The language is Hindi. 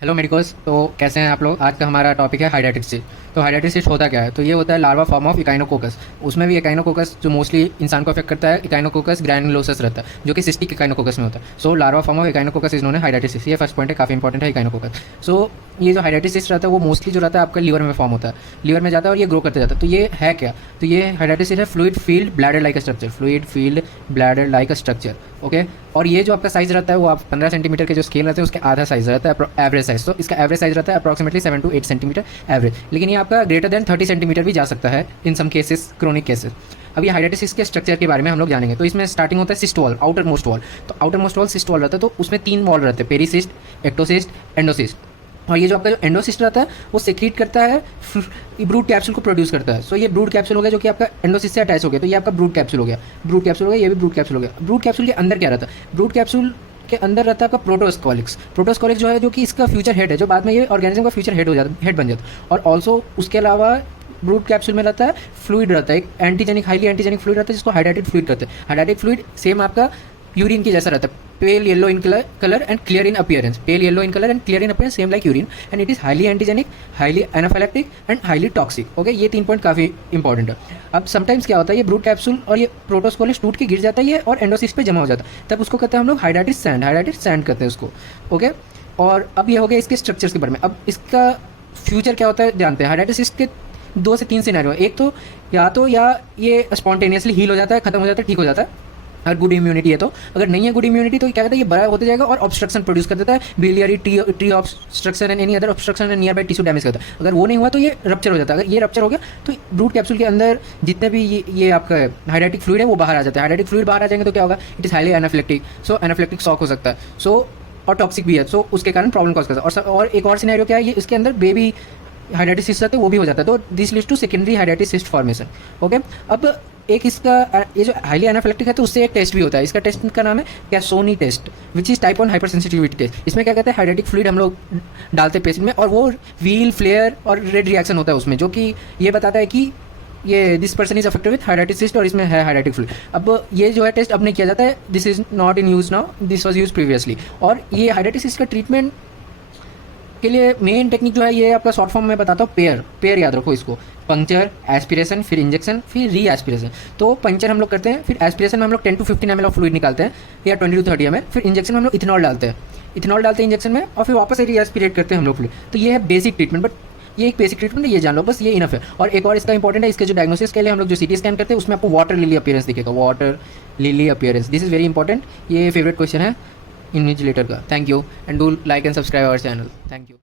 Hello medicos. तो कैसे हैं आप लोग। आज का हमारा टॉपिक है हाइड्रेटिस। तो हाइड्रेटिस होता क्या है। तो ये होता है लार्वा फॉर्म ऑफ इकाइनोकोकस। उसमें भी इकाइनोकोकस जो मोस्टली इंसान को अफेक्ट करता है इकाइनोकोकस ग्रैनुलोसस रहता है, जो कि सिस्टिक इकाइनोकोकस में होता है। So larva form of Echinococcus is known है हाइड्रेटिस। ये फर्स्ट पॉइंट है, काफ़ी इंपॉर्टेंट है इकाइनोकोकस। सो ये जो हाइड्रेटिस रहता है वो मोस्टली जो रहता है आपका लीवर में फॉर्म होता है, लीवर में जाता है और ये ग्रो करते जाता है। तो ये है क्या। तो ये हाइड्रेटिस है fluid field bladder like structure, fluid field bladder like structure. Okay. और ये जो आपका साइज़ रहता है वो आप 15 सेंटीमीटर के जो स्केल रहते हैं उसके आधा साइज़ रहता है एवरेज साइज़। तो इसका एवरेज साइज़ रहता है अप्रॉक्सीमेटली 7 to 8 सेंटीमीटर एवरेज, लेकिन ये आपका ग्रेटर देन 30 सेंटीमीटर भी जा सकता है इन सम केसेस, क्रोनिक केसेस। अब ये हाइड्रेटिस के स्ट्रक्चर के बारे में हम लोग जानेंगे। तो इसमें स्टार्टिंग होता है cyst wall, outer most wall. तो outer most wall cyst wall रहता है, तो उसमें 3 वॉल रहते हैं, पेरीसिस्ट, एक्टोसिस्ट, एंडोसिस्ट। और ये जो आपका जो एंडोसिस्ट रहता है वो सेक्रीट करता है, ब्रूड कैप्सूल को प्रोड्यूस करता है। सो ये ब्रूड कैप्सूल हो गया जो कि आपका एंडोसिस्ट से अटैच हो गया, तो ये आपका ब्रूड कैप्सूल हो गया। ब्रूड कैप्सूल हो गया, ये भी ब्रूड कैप्सूल हो गया। ब्रूड कैप्सूल के अंदर क्या रहता है। ब्रूड कैप्सूल के अंदर रहता है आपका प्रोटोस्कॉलिक्स। प्रोटोस्कॉलिक्स जो है जो कि इसका फ्यूचर हेड है, जो बाद में ये ऑर्गेनिज्म का फ्यूचर हेड हो जाता है, हेड बन जाता है। और ऑल्सो उसके अलावा ब्रूड कैप्सूल में रहता है फ्लूइड रहता है, एक एंटीजेनिक, हाईली एंटीजेनिक फ्लूइड रहता है जिसको हाइड्रेटेड फ्लूइड कहते हैं। हाइड्रेटेड फ्लूइड सेम आपका यूरिन की जैसा रहता है, pale yellow in colour and clear in appearance, pale yellow in colour and clear in appearance, same like urine, and it is highly antigenic, highly anaphylactic and highly toxic. Okay, ये 3 पॉइंट काफ़ी इंपॉर्टेंट है। अब समटाइम्स क्या होता है, ये ब्रूड कैप्सूल और ये प्रोटोस्कोलिस टूट के गिर जाता है ये और एंडोसिस्ट पे जमा हो जाता है, तब उसको कहते हैं हम लोग हाइड्रेटिस सैंड, हाइड्रेटिस सैंड कहते हैं उसको। ओके। और अब ये हो गया इसके स्ट्रक्चर्स के बारे में। अब इसका फ्यूचर क्या होता है जानते हैं। हाइड्रेटिस के 2 से 3 सिनेरियो, एक तो या ये स्पॉन्टेनियसली हील हो जाता है, खत्म हो जाता है, ठीक हो जाता है अगर गुड इम्यूनिटी है तो। अगर नहीं है गुड इम्यूनिटी तो क्या कहता है ये बड़ा होते जाएगा और ऑब्स्ट्रक्शन प्रोड्यूस कर देता है, biliary tree obstruction and any other obstruction and near by tissue damage करता है। अगर वो नहीं हुआ तो ये रप्चर हो जाता है। अगर ये रप्चर हो गया तो ब्रूड कैप्सूल के अंदर जितने भी ये आपका हाइड्रेटिक फ्लूइड है वो बाहर आ जाता है। हाइड्रेटिक फ्लूइड बाहर आ जाएंगे तो क्या होगा, it is highly anaphylactic. So anaphylactic shock हो सकता है। सो और टॉक्सिक भी है, सो उसके कारण प्रॉब्लम कॉज करता है। और एक और सिनेरियो क्या है, ये इसके अंदर बेबी हाइड्रेटिस सिस्ट रहता है वो भी हो जाता है, तो दिस लीड्स टू सेकेंडरी हाइड्रेटिस सिस्ट फॉर्मेशन। ओके। अब एक इसका ये जो हाईली एनाफिलेक्टिक है तो उससे एक टेस्ट भी होता है, इसका टेस्ट का नाम है Casoni test, which is type 1 hyper sensitivity test. इसमें क्या कहते हैं, हाइड्रेटिक फ्लूइड हम लोग डालते हैं पेशेंट में और वो व्हील, फ्लेयर और रेड रिएक्शन होता है उसमें, जो कि ये बताता है कि ये this person is affected with हाइड्रेटिस सिस्ट और इसमें है हाइड्रेटिक फ्लूइड। अब ये जो है टेस्ट अब नहीं किया जाता है, this is not in use now, this was use previously. और ये हाइड्रेटिस सिस्ट का ट्रीटमेंट के लिए मेन टेक्निक जो है ये आपका शॉर्ट फॉर्म में बताता हूँ, पेयर याद रखो इसको, पंक्चर, एस्पिरेशन, फिर इंजेक्शन, फिर री एस्पिरेशन। तो पंक्चर हम लोग करते हैं, फिर एस्पिरेशन में हम लोग 10 to 15 ml ऑफ फ्लूइड निकालते हैं या 20 to 30 ml, फिर इंजेक्शन में हम लोग इथेनॉल डालते हैं, इथेनॉल डालते हैं इंजेक्शन में और फिर वापस से री एस्पिरेट करते हैं हम लोग फ्लूइड। तो ये है बेसिक ट्रीटमेंट, बट ये एक बेसिक ट्रीटमेंट है, ये जान लो बस, ये इनफ है। और एक और इसका इंपॉर्टेंट है, इसके जो डायग्नोसिस के लिए हम लोग जो सीटी स्कैन करते हैं उसमें आपको वाटर लिली अपीयरेंस दिखेगा, water lily appearance, this is very important. ये फेवरेट क्वेश्चन है इन्विजिलेटर का। Thank you and do like and subscribe our channel. Thank you.